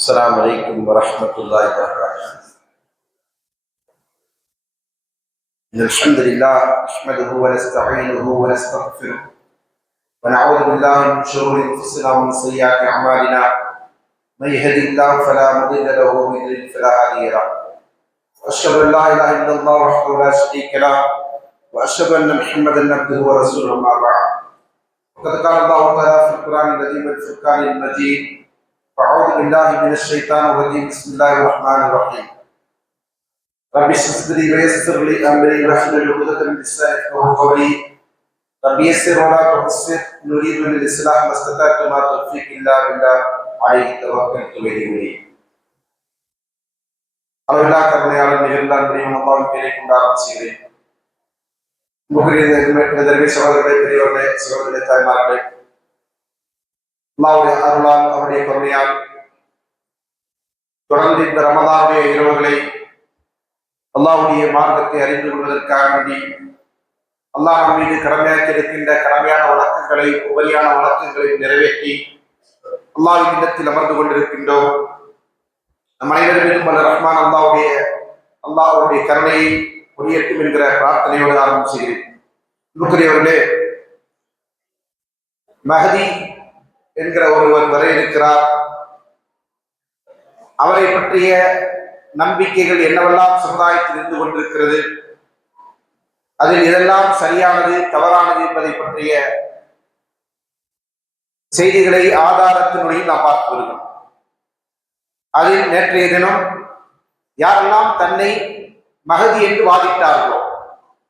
السلام عليكم ورحمة الله وبركاته. إن الحمد لله نحمده ونستعينه ونستغفره ونعوذ بالله من شرور أنفسنا ومن سيئات أعمالنا. من يهده الله فلا مضل له ومن يضلل فلا هادي له. وأشهد أن لا إله إلا الله وحده لا شريك له وأشهد أن محمدا عبده ورسوله أما بعد. وقد قال الله تعالى في القرآن العظيم والفرقان المجيد: أعوذ بالله من الشيطان الرجيم. بسم الله الرحمن الرحيم. رب اشرح لي ويسر لي أمري واحلل عقدة من لساني يفقهوا قولي. رب يسر ولا تعسر نريد للإصلاح ما استطعت وما توفيقي إلا بالله عليه توكلت وإليه. அளவில்லா கருணையாளர் நிகழ்ந்தால் முடியும் அல்லாவின் பேரை கொண்டு ஆரம்பிச்சுகிறேன். சகோதரர்களே, பெரியவர்களே, சகோதரர்களே, தாய்மார்களே, அல்லாவுடைய அருளால் அவருடைய கருணையால் தொடர்ந்து இந்த ரமதானுடைய இரவுகளை அல்லாஹ்வுடைய மார்க்கத்தை அறிந்து கொள்வதற்காக வேண்டி அல்லாஹ் நம் மீது கடமையாக்கி இருக்கின்ற கடமையான வழக்கங்களை, உபரியான வழக்கங்களை நிறைவேற்றி அல்லாஹ்வின் இல்லத்தில் அமர்ந்து கொண்டிருக்கின்றோம். நம் அனைவரும் மீதும் வல்ல ரஹ்மான் அல்லாஹ்வுடைய கருணையை புரியட்டும் என்கிற பிரார்த்தனையோடு ஆரம்பிச்சுகிறேன். அன்புக்குரியவர்களே, மஹதி என்கிற ஒருவர் வர இருக்கிறார். அவரை பற்றிய நம்பிக்கைகள் என்னவெல்லாம் சமுதாயத்தில் இருந்து கொண்டிருக்கிறது, அதில் இதெல்லாம் சரியானது தவறானது என்பதை பற்றிய செய்திகளை ஆதாரத்தினுடைய நாம் பார்த்து வருகிறோம். அதில் நேற்றைய தினம் யாரெல்லாம் தன்னை மஹதி என்று வாதிட்டார்களோ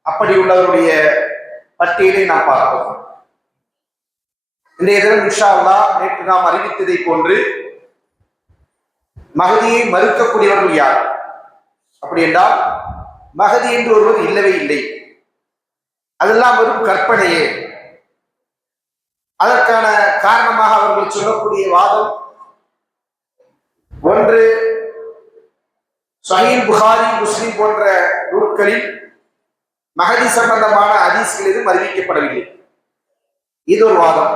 அப்படி உள்ளவருடைய பட்டியலை நாம் பார்ப்போம். இன்றைய தினம் இன்ஷா அல்லாஹ் நேற்று நாம் அறிவித்ததை போன்று மஹதியை மறுக்கக்கூடியவர்கள் யார்? அப்படி என்றால் மஹதி என்று ஒருவர் இல்லவே இல்லை, அதெல்லாம் வெறும் கற்பனையே. அதற்கான காரணமாக அவர்கள் சொல்லக்கூடிய வாதம் ஒன்று, சஹீஹ் புகாரி, முஸ்லிம் போன்ற நூல்களில் மஹதி சம்பந்தமான ஹதீஸ்கள் எதுவும் அறிவிக்கப்படவில்லை. இது ஒரு வாதம்.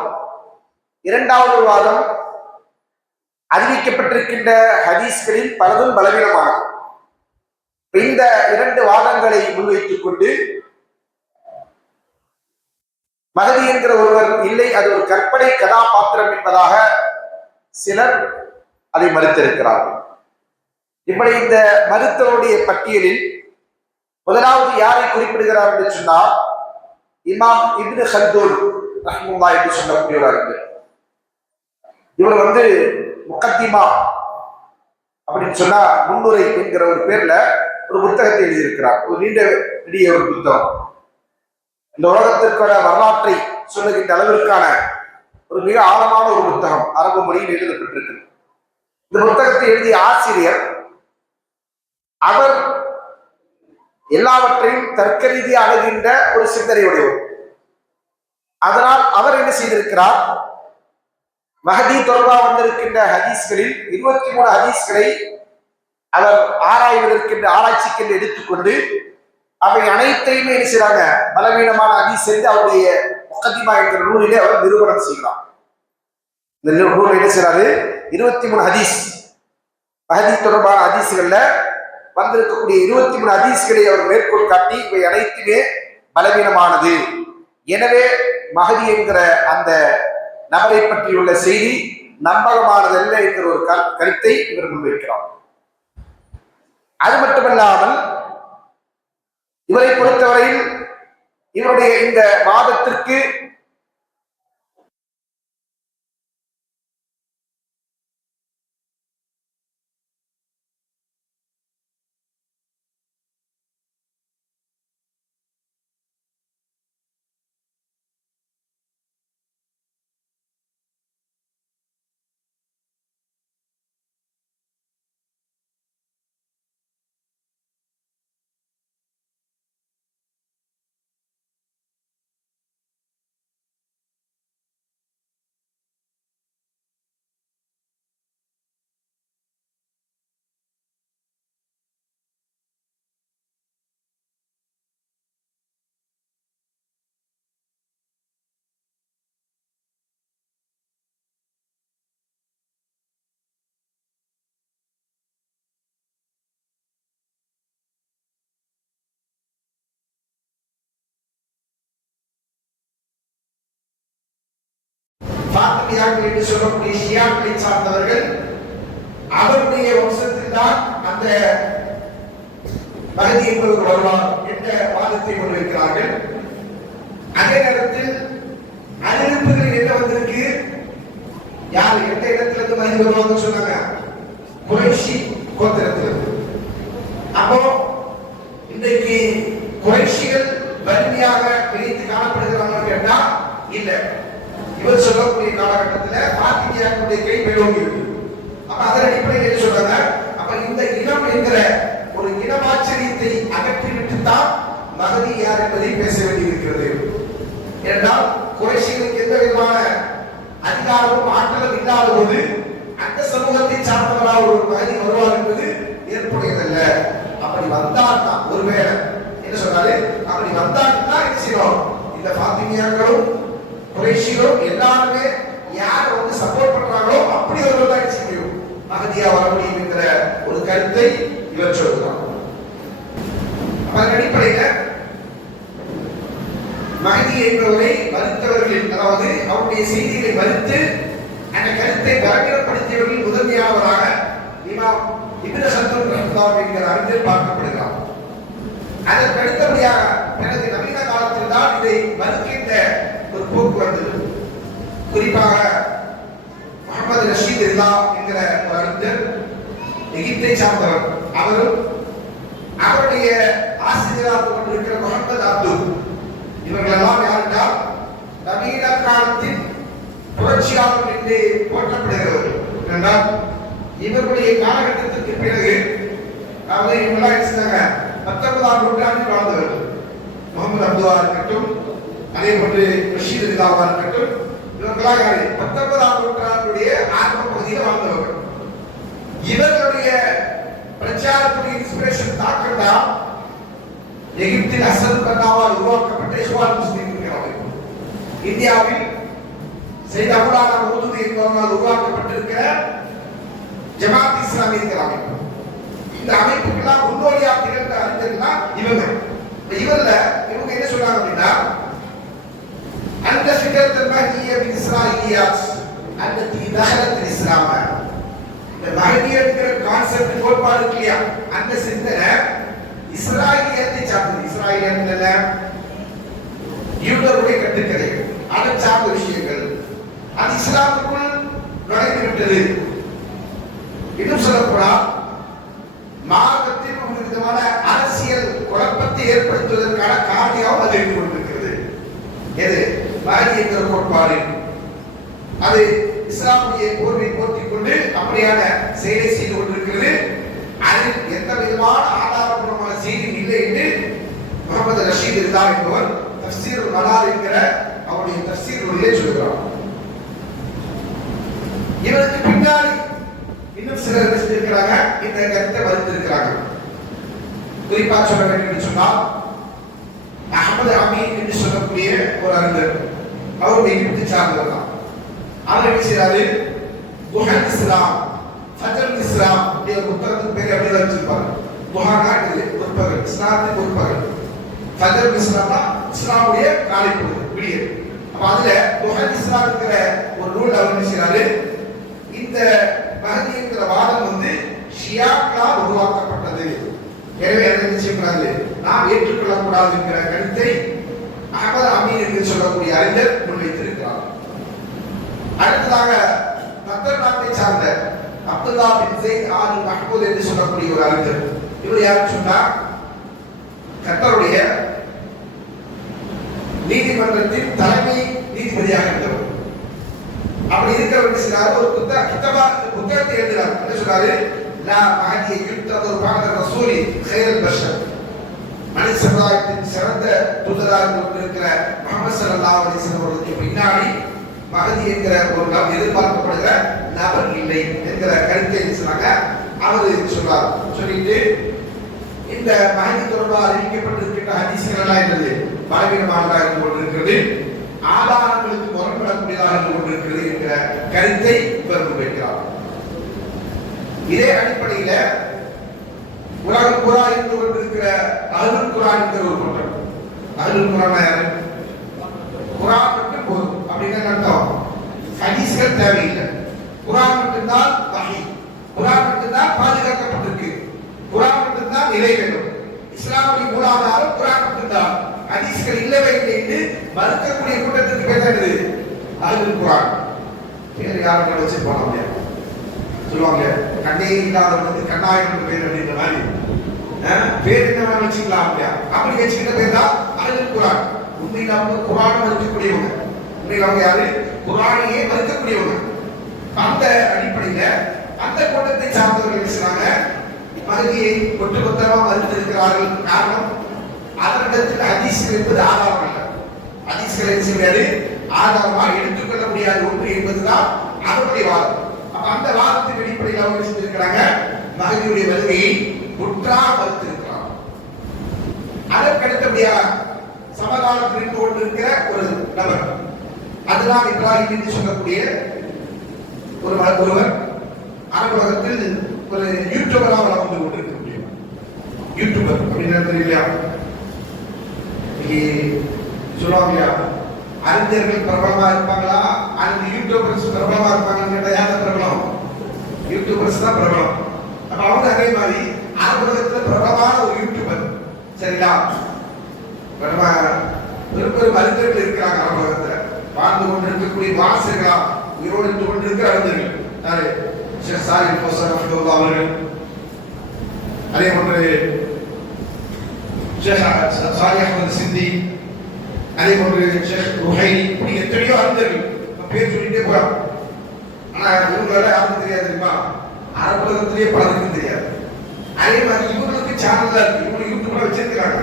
இரண்டாவது வாதம், அறிவிக்கப்பட்டிருக்கின்ற ஹதீஸ்களில் பலதும் பலவீனமானது. இந்த இரண்டு வாதங்களை முன்வைத்துக் கொண்டு மஹதி என்கிற ஒருவர் இல்லை, அது ஒரு கற்பனை கதாபாத்திரம் என்பதாக சிலர் அதை மறுத்திருக்கிறார்கள். இப்படி இந்த மறுத்தவருடைய பட்டியலில் முதலாவது யாரை குறிப்பிடுகிறார் என்று சொன்னால், இமாம் இப்னு ஹல்தூன் ரஹ்மத்துல்லாஹி என்று சொல்லக்கூடியவர்கள். இவர் முகத்திமா அப்படின்னு சொன்னா முன்னுரை என்கிற ஒரு பேர்ல ஒரு புத்தகத்தை எழுதியிருக்கிறார். ஒரு நெடிய ஒரு புத்தகம். இந்த உலகத்திற்கான வரலாற்றை சொல்லுகின்ற அளவிற்கான ஒரு மிக ஆழமான ஒரு புத்தகம் அரபு மொழியில் எழுதப்பட்டிருக்கு. இந்த புத்தகத்தை எழுதிய ஆசிரியர் அவர் எல்லாவற்றையும் தர்க்க ரீதியாக அணுகின்ற ஒரு சிந்தனையுடையவர். அதனால் அவர் என்ன செய்திருக்கிறார், மஹதி தொடர்பாக வந்திருக்கின்ற ஹதீஸ்களில் 23 ஹதீஸ்களை அவர் ஆராய்வதற்கென்று ஆராய்ச்சிக்கென்று எடுத்துக்கொண்டு அவை அனைத்தையுமே என்ன செய்றாங்க, பலவீனமான ஹதீஸ் என்று அவருடைய முகத்திமா என்கிற நூலிலே அவர் நிரூபணம் செய்கிறார். இந்த நூல் என்ன செய்யறாரு, 23 ஹதீஸ் மஹதி தொடர்பான ஹதீஸ்கள்ல வந்திருக்கக்கூடிய 23 ஹதீஸ்களை அவர் மேற்கோள் காட்டி இவை அனைத்துமே பலவீனமானது, எனவே மஹதி என்கிற அந்த நபரை பற்றியுள்ள செய்தி நம்பகமானதல்ல என்கிற ஒரு கருத்தை இவர் முன்வைக்கிறார். அது மட்டுமல்லாமல் இவரை பொறுத்தவரையில் இவருடைய இந்த வாதத்திற்கு ஃபாத்திமியாக்கள் என்று சொல்லக்கூடிய ஷியாக்களை சார்ந்தவர்கள் அவருடைய வம்சத்தில் தான் அந்த மஹதி என்பவர் வருவார் என்ற வாதத்தை முன்வைக்கிறார்கள். அதே நேரத்தில் அறிவிப்புகளில் என்ன வந்திருக்கு, யார் எந்த இடத்துல இருந்து மஹதி வருவாங்கன்னு சொன்னாங்க, குறைஷி கோத்திரத்திலிருந்து. அப்போ இன்றைக்கு குறைஷிகள் வலிமையாக பிரித்து காணப்படுகிறாங்க கேட்டா இல்ல. இவர் சொல்லக்கூடிய காலகட்டத்தில் ஃபாத்திமியாக்களுடைய கை மேலோங்கி இருக்கு. அப்ப அதன் அடிப்படையில் சொல்றாங்க, அப்ப இந்த இனம் என்கிற ஒரு இனமாச்சரியத்தை அகற்றிவிட்டு தான் மஹதி யார் என்பதை பேச வேண்டியிருக்கிறது. என்றால் குறைஷிகளுக்கு எந்த விதமான அதிகாரமும் ஆற்றலும் இல்லாத போது அந்த சமூகத்தை சார்ந்தவராக ஒரு மஹதி வருவார் என்பது ஏற்புடையதல்ல. அப்படி வந்தால் தான் ஒருவேளை என்ன சொன்னாரு, அப்படி வந்தால் தான் என்ன செய்யணும், இந்த ஃபாத்திமியாக்களும் குறைஷிகளும் எல்லாருமே யார் வந்து சப்போர்ட் பண்றாங்களோ அப்படி ஒரு தான் செய்யும் மஹதியா வர முடியும் என்கிற ஒரு கருத்தை இவர் சொல்கிறார். அதன் அடிப்படையில் மஹதி என்பவரை மறுத்தவர்களில், அதாவது அவருடைய செய்திகளை மறுத்து அந்த கருத்தை பலவீனப்படுத்தியவர்களில் முதன்மையானவராக இமாம் இப்னு ஹல்துன் ரஹ்மத்துல்லாஹி என்கிற அறிஞர் பார்க்கப்படுகிறார். அதற்கு அடுத்தபடியாக பிறகு நவீன காலத்தில் தான் இதை மறுக்கின்ற ஒரு போக்கு வந்தது. குறிப்பாக முகமது ரஷீத் ரிலா என்கிற ஒரு அறிஞர், எகிப்தை சார்ந்தவர். அவரும் அவருடைய ஆசிரியராக கொண்டிருக்கிற முகமது அப்துல், இவர்கள் எல்லாம் யாரென்றால் நவீன காலத்தின் புரட்சியாளர் என்று போற்றப்படுகிறவர். என்றால் இவர்களுடைய காலகட்டத்திற்கு பிறகு, அதாவது இவங்களாம் இருந்தாங்க 19ஆம் நூற்றாண்டில் வாழ்ந்தவர்கள். முகமது அப்துல்லா இருக்கட்டும், அதே போன்று ரஷீத் ரிலாவா இருக்கட்டும், இவர்களாக 19ஆம் நூற்றாண்டுடைய ஆரம்ப பகுதியில் வாழ்ந்தவர்கள். இவர்களுடைய பிரச்சாரத்துடைய இன்ஸ்பிரேஷன் தாக்கம் தான் எகிப்தில் ஹசன் பன்னாவால் உருவாக்கப்பட்ட இஸ்வால் முஸ்லிம் அமைப்பு. இந்தியாவில் சையத் அபுலானா மௌதூதி என்பவரால் உருவாக்கப்பட்டிருக்கிற ஜமாத் இஸ்லாமி என்கிற அமைப்பு. இந்த அமைப்புக்கெல்லாம் முன்னோடியாக திகழ்ந்த அறிஞர்கள்லாம் இவங்க என்ன சொல்றாங்க அப்படின்னா, அந்த ஃபிக்ரத்துல் மஹ்திய்ய பில் இஸ்ராயிலியாத் அல்லதி தஹலத் இஸ்லாம, இந்த மஹ்தி என்கிற கான்செப்ட் கோட்பாடு இருக்கு இல்லையா, அந்த சிந்தனை இஸ்ராயிலியத்தை சார்ந்தது. இஸ்ராயிலியன்ல யூதருடைய கட்டுக்கதைகள், அதை சார்ந்த விஷயங்கள், அது இஸ்லாமுக்குள் நுழைந்து விட்டது. இன்னும் சொல்லப்போனால் மார்க்கத்தில் ஒரு விதமான அரசியல் குழப்பத்தை ஏற்படுத்துவதற்கான காரியம் அது இருந்து கொண்டிருக்கிறது. எது மஹதி என்கிற கோட்பாடு, அது இஸ்லாமுடைய போர்வை போர்த்திக் கொண்டு அப்படியான செயலை செய்து கொண்டிருக்கிறது. அதில் எந்த விதமான ஆதாரபூர்வமான செய்தி இல்லை என்று முகமது ரஷீத் ரிலா என்பவர் தஃப்சீர் மனார் என்கிற அவருடைய தஃப்சீர் நூலிலே சொல்கிறார். இவருக்கு பின்னாடி இன்னும் சிலர் இருக்கிறாங்க, இந்த கருத்தை மறுத்திருக்கிறாங்க. குறிப்பா சொல்ல வேண்டும் என்று சொன்னால் அஹ்மது அமீன் என்று சொல்லக்கூடிய ஒரு அறிஞர், அவர் எகிப்தை சார்ந்தவர் தான். அவர் என்ன செய்யறாரு, துஹல் இஸ்லாம் ஃபஜ்ருல் இஸ்லாம் என்ற புத்தகத்துக்கு பேர் அப்படி வச்சிருப்பாரு. துஹானா முற்பகல், இஸ்லாத்தின் முற்பகல், ஃபஜ்ருல் இஸ்லாம்னா இஸ்லாமுடைய காலை பொழுது, விடியல். அப்ப அதுல துஹல் இஸ்லாம் என்கிற ஒரு நூல் அவர் என்ன செய்யறாரு, இந்த மஹதி என்கிற வாதம் வந்து ஷியாக்களால் உருவாக்கப்பட்டது, எனவே அதை என்ன செய்யக்கூடாது, நாம் ஏற்றுக்கொள்ளக்கூடாது என்கிற கருத்தை அஹ்மது அமீன் என்று சொல்லக்கூடிய அறிஞர் முன்வைத்திருக்கிறார். அடுத்ததாக கத்தர் நாட்டை சார்ந்த அப்துல்லா பின் ஸைத் ஆல் மஹ்மூத் என்று சொல்லக்கூடிய ஒரு அறிஞர். இவர் யார் சொன்னா, கத்தருடைய நீதிமன்றத்தின் தலைமை நீதிபதியாக இருந்தவர். அப்படி இருக்கிறவர் ஒரு புத்தகத்தை எழுதுறாரு. என்ன சொல்றாரு, லா மஹதி யுக்தது பஅத ரசூலி கைரல் பஷர், மனித சமுதாயத்தின் சிறந்த தூதராக கொண்டிருக்கிற முஹம்மது ஸல்லல்லாஹு அலைஹி வஸல்லம் அவர்களுக்கு பின்னாடி மஹதி என்கிற ஒரு எதிர்பார்க்கப்படுகிற நபர் இல்லை என்கிற கருத்தை சொன்னாங்க. அவர் சொல்றார். சொல்லிட்டு இந்த மஹதி தொடர்பாக அறிவிக்கப்பட்டிருக்கின்ற ஹதீஸ்கள் எல்லாம் என்னது, பலவீனமானதாக இருந்து கொண்டிருக்கிறது, ஆதாரங்களுக்கு முரண்படக்கூடியதாக இருந்து கொண்டிருக்கிறது என்கிற கருத்தை இவர் முன்வைக்கிறார். இதே அடிப்படையில் உலகம் பூரா இருந்து கொண்டிருக்கிற அஹ்லுல் குர்ஆன் என்கிற ஒரு கூட்டம். அஹ்லுல் குர்ஆன் யாரு, குர்ஆன் மட்டும் போதும் அப்படின்னு அர்த்தம். ஹதீஸ்கள் தேவையில்லை. குர்ஆன் மட்டும்தான் வஹி, குர்ஆன் மட்டும்தான் பாதுகாக்கப்பட்டிருக்கு, குர்ஆன் மட்டும்தான் நிலை வேண்டும். இஸ்லாமிய மூலாதாரம் குர்ஆன் மட்டும்தான், ஹதீஸ்கள் இல்லவே இல்லை என்று மறுக்கக்கூடிய கூட்டத்துக்கு பேர் என்னது? அஹ்லுல் குர்ஆன். பேர் யாரும் வச்சிருப்பாங்க சொல்லுவாங்க, கண்ணே இல்லாதவனுக்கு கண்ணாயிரம் பேர் அப்படின்ற மாதிரி பேர் என்ன வச்சுக்கலாம் இல்லையா? அப்படி வச்சுக்கிட்ட பேர் தான் அஹ்லுல் குர்ஆன். உண்மையில் அவங்க குர்ஆனை மறுக்கக்கூடியவங்க, உண்மையில் அவங்க யாரு? குர்ஆனையே மறுக்கக்கூடியவங்க. அந்த அடிப்படையில அந்த கூட்டத்தை சார்ந்தவர்கள் பேசுறாங்க, மகதியை ஒட்டுமொத்தமா மறுத்திருக்கிறார்கள். காரணம், அதனிடத்தில் ஹதீஸ்கள் என்பது ஆதாரம் அல்ல. ஹதீஸ்கள் என்ன செய்யாது? ஆதாரமாக எடுத்துக்கொள்ள முடியாத ஒன்று என்பதுதான் அவருடைய வாதம். அந்த வாதத்தின் அடிப்படையில் அவங்க செஞ்சிருக்கிறாங்க, மகதியுடைய வருகையை முற்றா மறுத்திருக்கிறார். அதற்கு அடுத்தபடியாக சமகாலத்தில் இருந்து கொண்டிருக்கிற ஒரு நபர், அதுதான் இப்ராஹிம் என்று சொல்லக்கூடிய ஒருவர் அரபு உலகத்தில் ஒரு யூடியூபராக வளர்ந்து கொண்டிருக்க முடியும். யூடியூபர் அப்படின்னு தெரியலையா? சொல்லுவாங்க, அறிஞர்கள் பிரபலமா இருப்பாங்களா அல்லது யூடியூபர்ஸ் பிரபலமா இருப்பாங்கன்னு கேட்டா யார் பிரபலம்? யூடியூபர்ஸ் தான் பிரபலம். அப்ப அவங்க அதே மாதிரி அரபு உலகத்துல பிரபலமான ஒரு யூடியூபர், சரிங்களா? பெரும் அறிஞர்கள் இருக்கிறாங்க அரபு உலகத்துல, வாழ்ந்து கொண்டிருக்கக்கூடிய வாசகா உயிரோடு இருந்து கொண்டிருக்கிற அறிஞர்கள் யாரு? ஷேக் சாலிஹ் ஃபௌசான் ரஹ்மத்துல்லாஹி அவர்கள், அதே போன்று ஷேக் சாலிஹ் அஹ்மத் சிந்தி, அதே போன்று ஷேக் ருஹைனி, இப்படி எத்தனையோ அறிஞர்கள் பேர் சொல்லிட்டே போறாங்க. ஆனா இவங்களால யாருக்கும் தெரியாது தெரியுமா? அரபு உலகத்திலேயே பலருக்கும் தெரியாது. அதே மாதிரி இவங்களுக்கு சேனல் தான் இருக்கு, இவங்க யூடியூப்ல வச்சிருக்கிறாங்க.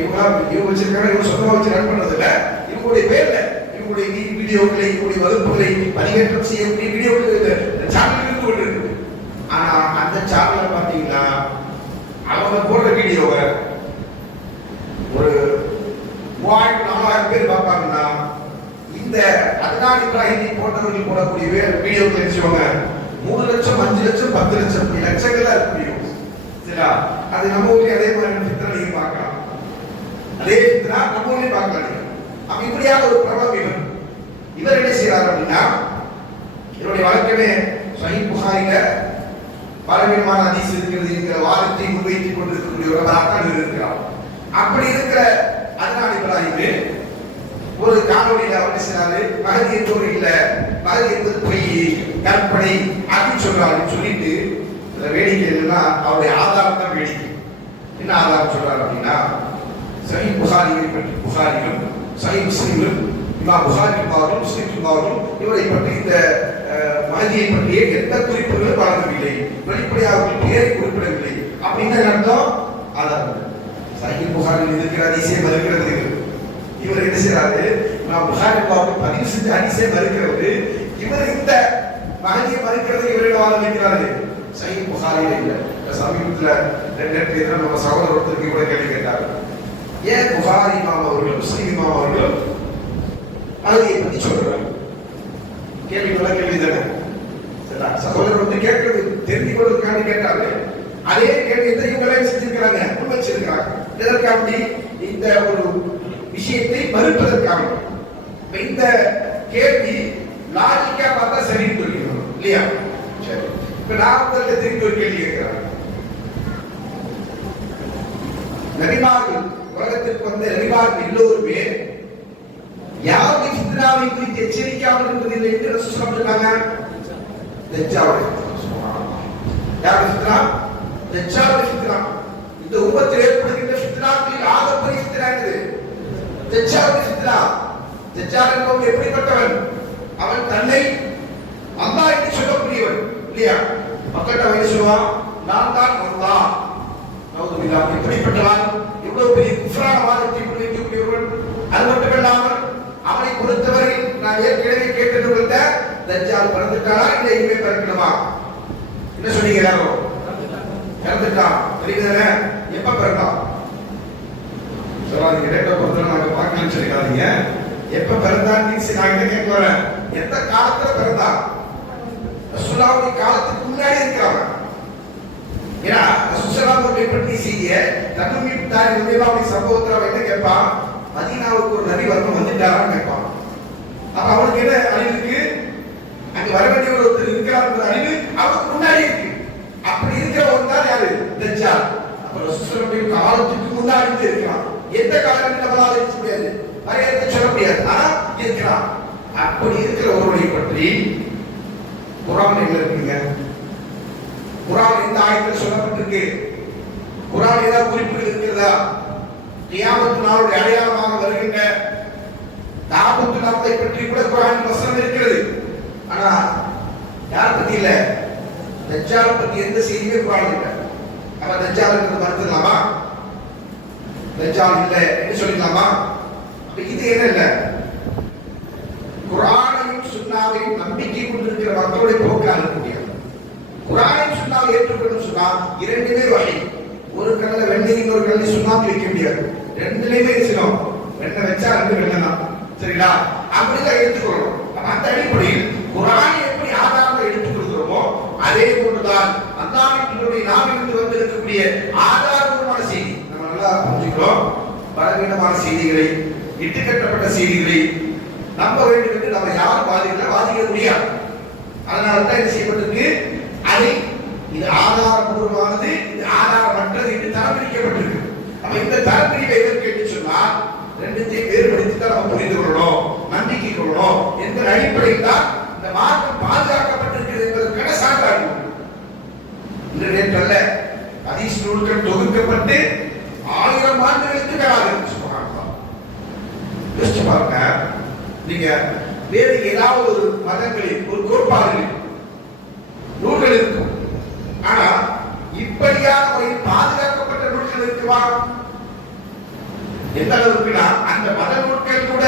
இவங்க வச்சிருக்காங்க, இவங்க சொந்தமா வச்சு ரன் பண்றது இல்ல, இவங்களுடைய பேர்ல இவங்களுடைய வீடியோக்களை, இவங்களுடைய வகுப்புகளை பதிவேற்றம் செய்யக்கூடிய வீடியோக்கள் சேனல் இருந்து கொண்டு இருக்கு. ஆனா அந்த சேனல்ல பாத்தீங்கன்னா அவங்க போடுற வீடியோவை ஒரு 3000-4000 பேர் பார்ப்பாங்கன்னா, இந்த அத்னான் இப்ராஹிமி போன்றவர்கள் போடக்கூடிய வீடியோக்கள் நினைச்சுவாங்க 3 லட்சம், 5 லட்சம், 10 லட்சம் லட்சங்களா இருக்கு வீடியோ. சரியா? அது நம்ம ஊர்லயே அதே மாதிரி ஃபித்ரா நீங்க பார்க்கலாம், அதே ஃபித்ரா நம்ம ஊர்லயே பார்க்கலாம். அப்ப இப்படியாக ஒரு பிரபலம் இவர் என்ன செய்யறாரு அப்படின்னா, இவருடைய வழக்கமே சஹீஹ் புகாரில பலவிதமான ஹதீஸ் இருக்கிறது என்கிற வாதத்தை முன்வைத்துக் கொண்டிருக்கக்கூடிய ஒரு நபராக இருக்கிறார். அப்படி இருக்கிற அத்னான் இப்ராஹிம் ஒரு காணொலியில அவர் பேசினாரு, மகதி என்பவர் இல்ல, மகதி என்பது பொய், கற்பனை அப்படின்னு சொல்றாருன்னு சொல்லிட்டு வேடிக்கை என்னன்னா அவருடைய ஆதாரம் தான் வேடிக்கை. என்ன ஆதாரம் சொல்றாரு அப்படின்னா, சஹீஹ் புகாரியை பற்றி புகாரிலும் சஹீஹ் முஸ்லிமிலும் இமாம் புகாரி அவர்களும் முஸ்லிம் அவர்களும் இவரை பற்றி இந்த மகதியை பற்றிய எந்த குறிப்புகளும் வழங்கவில்லை, வெளிப்படையாக அவர்கள் பெயரை குறிப்பிடவில்லை. அப்படின்னு அர்த்தம் ஆதாரம். சஹீஹ் புகாரில் இருக்கிற ஹதீஸை மறுக்கிறது இவர் என்ன செய்யறாரு? நான் புகாரி அவர்கள் பதிவு செஞ்ச ஹதீஸை மறுக்கிறது இவர், இந்த மகதியை மறுக்கிறது இவரிடம் வாதம் வைக்கிறாரு. சஹீஹ் புகாரில இல்ல. சமீபத்தில் நம்ம சகோதரர் ஒருத்தருக்கு கூட கேள்வி கேட்டார், ஏன் புகாரி இமாம் அவர்கள் முஸ்லிம் இமாம் அவர்கள் மகதியை பற்றி சொல்றாங்க? கேள்வி நல்ல கேள்வி தானே. சகோதரர் வந்து கேட்கறது தெரிந்து கொள்வதற்காக கேட்டாரு. அதே கேள்வியை இவங்களே செஞ்சிருக்கிறாங்க, முன்வச்சிருக்கிறாங்க. இதற்காண்டி இந்த ஒரு விஷயத்தை மறுப்பதற்காக இந்த கேள்வி லாஜிக்கா பார்த்தா சரின்னு சொல்லிக்கணும் இல்லையா? சரி, இப்ப நான் உங்களுக்கு திருப்பி ஒரு கேள்வி கேட்கிறேன். நபிமார்கள் உலகத்திற்கு வந்த நபிமார்கள் எல்லோருமே யாருடைய ஃபித்னாவை குறித்து எச்சரிக்காமல் இருப்பதில்லை என்று ரசூல் சொல்றாங்க. தஜ்ஜாலுடைய ஃபித்னா, தஜ்ஜாலுடைய ஃபித்னா, இந்த உம்மத்தில் ஏற்படுகின்ற ஃபித்னாக்களில் ஆகப்பெரிய ஃபித்னா இது தஜ்ஜாலுடைய ஃபித்னா. தஜ்ஜால் என்பவன் எப்படிப்பட்டவன்? அவன் தன்னை அல்லாஹ் என்று சொல்லக்கூடியவன் இல்லையா? மக்கள் அவன் சொல்லுவான், நான் தான் அல்லாஹ். நவுதுபில்லாஹ், எப்படிப்பட்டவன்? இவ்வளவு பெரிய குஃப்ரான வாதத்தை முன்வைக்கக்கூடியவன். அது மட்டுமல்லாமல் அவனை பொறுத்தவரை நான் ஏற்கனவே கேட்டது கொடுத்த தஜ்ஜால் பிறந்துட்டானா இல்லை இனிமே பிறக்கணுமா? என்ன சொன்னீங்க எல்லாரும்? பிறந்துட்டான். தெரியுதுதானே? எப்ப பிறந்தான் சொல்லாதீங்க, டேட்டா பொறுத்தவரை நாங்க பார்க்கலன்னு சொல்லிக்காதீங்க. எப்ப பிறந்தான் நான் என்ன கேட்க வரேன், எந்த காலத்துல பிறந்தான்? ரசூலுல்லாஹ்வுடைய காலத்துக்கு முன்னாடி இருக்கிறாங்க. ஏன்னா ரசூலுல்லாஹ்வை பற்றி செய்ய தன்னும் தாரி உண்மையிலாவுடைய சம்பவத்தில் அவன் என்ன கேட்பான்? மதீனாவுக்கு ஒரு நபி வரணும் வந்துட்டாரான்னு கேட்பான். அப்ப அவனுக்கு என்ன அறிவுக்கு தஜ்ஜால் இருக்கிறான். எந்த காலத்தில் நம்மளால இருக்க முடியாது, வரையறுக்க சொல்ல முடியாது, ஆனா இருக்கிறான். அப்படி இருக்கிற ஒருவனை பற்றி குர்ஆன் என்ன இருக்குங்க? குர்ஆன் எந்த ஆயத்தில் சொல்லப்பட்டிருக்கு? குர்ஆன் ஏதாவது குறிப்புகள் இருக்கிறதா? கியாமத் நாளுடைய அடையாளமாக வருகின்ற தாபூத் நாளை பற்றி கூட குர்ஆன் வசனம் இருக்கிறது. ஆனா யார் பத்தி இல்ல? தஜ்ஜால் பத்தி எந்த செய்தியுமே குர்ஆன் இல்ல. அப்ப தஜ்ஜால் என்று மறுத்துடலாமா? தஜ்ஜால் இல்ல என்று சொல்லிடலாமா? இது என்ன இல்ல? குர்ஆனையும் சுன்னாவையும் நம்பிக்கை கொண்டிருக்கிற மக்களுடைய போக்காக இருக்க முடியாது. குர்ஆனையும் சுன்னாவை ஏற்றுக்கொண்டு சொன்னா இரண்டுமே வகை. ஒரு கல்ல வெண்ணெய், ஒரு கல்ல சுண்ணாம்பு வைக்க முடியாது. ரெண்டுலயுமே இருக்கணும். வெண்ணெய் வச்சா ரெண்டு வெண்ணெய் தான். சரிங்களா? அப்படிதான் எடுத்துக்கொள்ளணும். அந்த அடிப்படையில் குர்ஆனை எப்படி ஆதாரமாக எடுத்துக் கொடுக்கிறோமோ அதே போன்றுதான் அல்லாஹ்வினுடைய நாவிலிருந்து வந்திருக்கக்கூடிய ஆதாரபூர்வமான செய்தி நம்ம நல்லா புரிஞ்சுக்கிறோம். பலவீனமான செய்திகளை, இட்டுக்கட்டப்பட்ட செய்திகளை நம்ப வேண்டும் என்று நம்ம யாரும் வாதிக்க முடியாது. அதனால தான் இது செய்யப்பட்டிருக்கு. அதை இது ஆதாரபூர்வமானது, இது ஆதாரமற்றது என்று தரம் பிரிக்கப்பட்டிருக்கு. அப்ப இந்த தரம் பிரிவை எதற்கு என்று சொன்னால் ரெண்டுத்தையும் வேறுபடுத்தி தான் நம்ம புரிந்து கொள்ளணும், நம்பிக்கை கொள்ளணும். எந்த அடிப்படையில் தான் இந்த மார்க்கம் பாதுகாக்கப்பட்டிருக்கிறது என்பதற்கான சான்றாக இந்த நேற்றல்ல ஹதீஸ் நூல்கள் தொகுக்கப்பட்டு 1000 ஆண்டுகளுக்கு மேலாக இருந்துச்சு. யோசிச்சு பாருங்க. நீங்க வேறு ஏதாவது ஒரு மதங்களில் ஒரு கோட்பாடுகளில் நூல்கள் இருக்கும். ஆனா இப்படியான முறையில் பாதுகாக்கப்பட்ட நூல்கள் இருக்குமா? எந்த அளவுக்குனா அந்த மத நூல்கள் கூட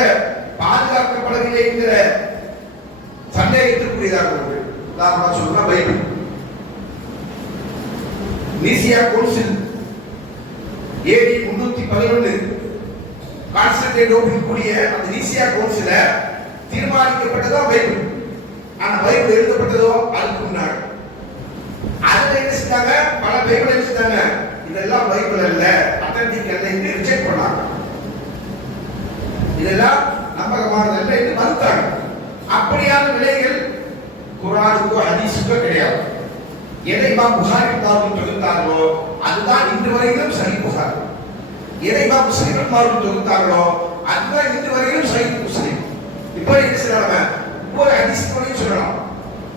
பாதுகாக்கப்படவில்லை என்கிற சந்தேகத்திற்குரியதாக இருக்கு. உதாரணமா சொல்லலாம், பைபிள், நீசியா கவுன்சில் AD 311 கான்ஸ்டன்டினோபிள் கூடிய அந்த நீசியா கவுன்சில தீர்மானிக்கப்பட்டதோ பைபிள். ஆனா பைபிள் எழுதப்பட்டதோ அதுக்கு முன்னாடி. அதுல என்ன செஞ்சாங்க? பல பைபிள் என்ன செஞ்சாங்க? இதெல்லாம் பைபிள் அல்ல, அத்தன்டிக் அல்ல என்று ரிஜெக்ட் பண்ணாங்க. இதெல்லாம் நம்பகமானது அல்ல என்று மறுத்தாங்க. அப்படியான நிலைகள் குர்ஆனுக்கோ ஹதீஸுக்கோ கிடையாது. எதை இமாம் புகாரி அவர்கள் தொகுத்தார்களோ அதுதான் இன்று வரையிலும் சஹீஹ் புகாரி. எதை இமாம் முஸ்லிம் அவர்கள் தொகுத்தார்களோ அதுதான் இன்று வரையிலும் சஹீஹ் முஸ்லிம். இப்போ என்ன செய்யறாங்க? ஒரு ஹதீஸ் கூட சொல்லலாம்.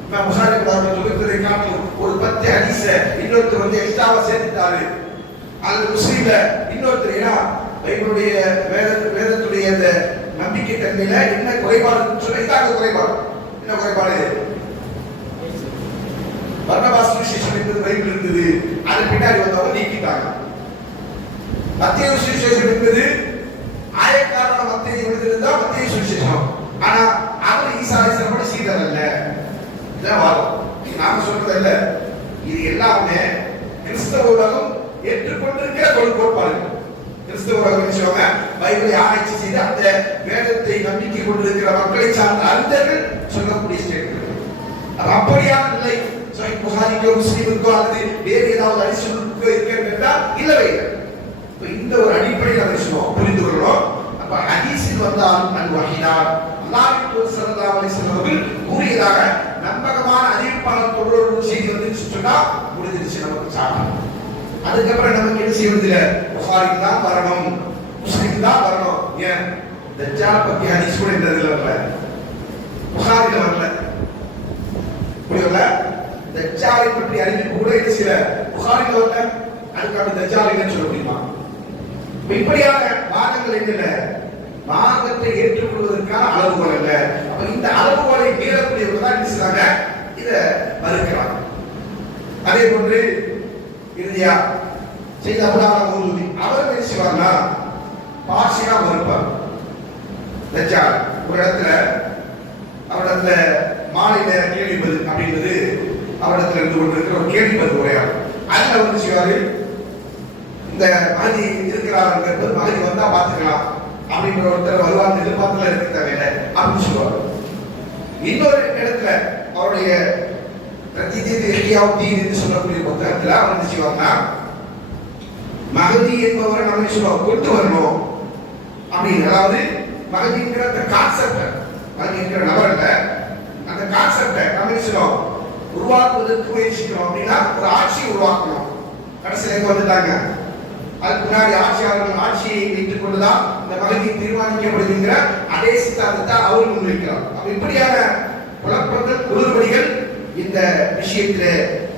இமாம் புகாரி அவர்கள் தொகுத்ததை காட்டும் ஒரு 10 ஹதீஸ இன்னொருத்தர் வந்து எக்ஸ்ட்ராவா சேர்த்துட்டாரு. அது முஸ்லிம்ல இன்னொருத்தர் ஏன்னா பைபிளுடைய வேதத்துடைய அந்த நம்பிக்கை தன்மையில என்ன குறைபாடு சொன்னா இதாக குறைபாடு. என்ன குறைபாடு? பர்னபாஸ் சுவிசேஷம் என்பது பைபிள் இருந்தது, அது பின்னாடி வந்தவங்க நீக்கிட்டாங்க. மத்தேயு சுவிசேஷம் என்பது ஆயக்காரன மத்தேயு எழுதியிருந்தா மத்தேயு சுவிசேஷம். ஆனா அவர் ஈசா அலைஹிஸ்ஸலாமோட சீடர் அல்ல. இதான் வாதம். நாம சொல்றது இல்ல. இது எல்லாமே கிறிஸ்தவ உலகம் ஏற்றுக்கொண்டிருக்கிற ஒரு கோட்பாடு. கிறிஸ்தவ உலகம் என்ன சொல்லுவாங்க? பைபிளை ஆராய்ச்சி செய்து அந்த வேதத்தை நம்பிக்கை கொண்டிருக்கிற மக்களை சார்ந்த அறிஞர்கள் சொல்லக்கூடிய ஸ்டேட்மெண்ட். அப்படியான நிலை சஹீஹ் புகாரிக்கோ முஸ்லிமுக்கோ அல்லது வேறு ஏதாவது ஹதீஸுக்கோ இருக்கிறது என்றால் இல்லவே இல்லை. இந்த ஒரு அடிப்படையில் அதை சொல்லுவோம், புரிந்து கொள்ளணும். அப்ப ஹதீஸில் வந்தாலும் அது வஹீதான் அல்லாஹ்வின் தூதர் ஸல்லல்லாஹு அலைஹி வஸல்லம் அவர்கள் கூறியதாக நம்பகமான அறிவிப்பாளர் தொடர்பு செய்தி வந்துச்சு சொன்னா முடிஞ்சிருச்சு, நமக்கு சாப்பிடும். அதுக்கப்புறம் நமக்கு என்ன செய்வதில்லை? புகாரி தான் வரணும், முஸ்லிம் தான் வரணும். ஏன் தஜ்ஜால் பத்தி ஹதீஸ் கூட இந்த இதுல வரல, புகாரில வரல, புரியல? தஜ்ஜாலை பற்றி அறிவிப்பு கூட என்ன செய்யல? புகாரில வரல. அதுக்காக தஜ்ஜால் என்ன சொல்ல முடியுமா? இப்படியான வாதங்கள் என்ன? மார்க்கத்தை ஏற்றுக்கொள்வதற்கான அளவுகோல் அல்ல. அப்ப இந்த அளவுகோலை மீறக்கூடியவங்க தான் என்ன செய்றாங்க? இதை மறுக்கிறாங்க. அதே போன்று இறுதியா செய்த அபுலால் மௌலூதி அவர் என்ன செய்வார்னா பார்சியா மறுப்பார். தஜ்ஜால் ஒரு இடத்துல அவரிடத்துல மாலை நேர கேள்வி பதில் அப்படின்றது அவரிடத்துல இருந்து கொண்டிருக்கிற ஒரு கேள்வி பதில் உரையாடும். அதுல வந்து செய்வாரு, இந்த மகதி இருக்கிறார்கள், மகதி வந்தா பாத்துக்கலாம் அப்படின்ற ஒருத்தர் வருவாங்க எதிர்பார்த்துல இருக்க தேவையில்லை அப்படின்னு சொல்லுவார். இன்னொரு இடத்துல அவருடைய என்று சொல்லக்கூடிய புத்தகத்துல அவர் என்ன செய்வாங்கன்னா மகதி என்பவரை நம்ம சொல்லுவோம் கொண்டு வரணும் அப்படின்னு. அதாவது மகதிங்கிற அந்த கான்செப்ட், மகதிங்கிற நபர் இல்ல, அந்த கான்செப்டை நம்ம சொல்லுவோம் உருவாக்குவதற்கு முயற்சிக்கிறோம். அப்படின்னா ஒரு ஆட்சியை உருவாக்கணும். கடைசியில் எங்க வந்துட்டாங்க? அதுக்கு முன்னாடி ஆட்சியாளர்கள் ஆட்சியை வைத்துக் கொண்டுதான் இந்த மகதி தீர்மானிக்கப்படுகின்ற அதே சித்தாந்தத்தை அவர் முன்வைக்கிறார். இப்படியான குழப்பங்கள் குளறுபடிகள் இந்த விஷயத்திலே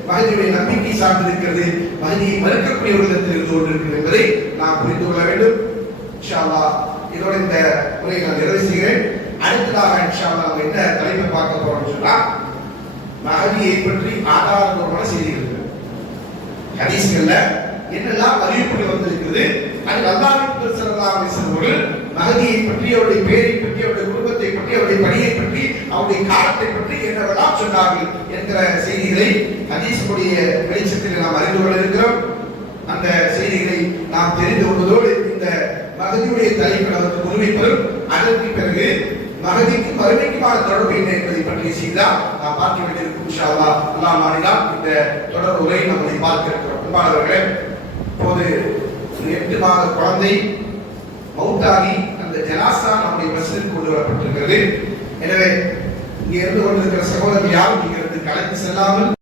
மகதியுடைய நம்பிக்கை சார்ந்திருக்கிறது, மகதியை மறுக்கக்கூடியவர்களிடத்தில் இருந்து கொண்டிருக்கிறது என்பதை நாம் புரிந்து கொள்ள வேண்டும். இன்ஷா அல்லாஹ் இதோட இந்த உரையை நான் நிறைவு செய்கிறேன். அடுத்ததாக இன்ஷா அல்லாஹ் நம்ம என்ன தலைப்பை பார்க்க போறோம்னு சொன்னா, மகதியை பற்றி ஆதாரபூர்வமான செய்திகள் ஹதீஸ்கள்ல என்னெல்லாம் அறிவிப்புகள் வந்திருக்கிறது, அது அல்லாஹ்வின் தூதர் ஸல்லல்லாஹு அலைஹி வஸல்லம் அவர்கள் மகதியை பற்றி, அவருடைய பெயரை பற்றி, அவருடைய குடும்பத்தை பற்றி, அவருடைய பணியை பற்றி, அவருடைய காலத்தை பற்றி என்னவெல்லாம் சொன்னார்கள் என்கிற செய்திகளை ஹதீஸுடைய வெளிச்சத்தில் நாம் அறிந்து கொள்ள இருக்கிறோம். அந்த செய்திகளை நாம் தெரிந்து கொள்வதோடு இந்த மகதியுடைய தலைப்பில் அவருக்கு முன்வைப்பதும், அதற்கு பிறகு மகதிக்கு மறுமைக்குமான தொடர்பு என்ன என்பதை பற்றிய செய்திதான் நாம் பார்க்க வேண்டியிருக்கும். இன்ஷா அல்லாஹ் அல்லாஹ் நாடினால் இந்த தொடர் உரை நம்மளை பார்க்க இருக்கிறோம். அன்பானவர்களே, இப்போது 8 மாத குழந்தை மௌத்தாகி அந்த ஜனாசா நம்முடைய மஸ்ஜிதுக்கு கொண்டு வரப்பட்டிருக்கிறது. எனவே இங்கே இருந்து கொண்டிருக்கிற சகோதரர் யாரும் இங்கிருந்து கலைத்து செல்லாமல்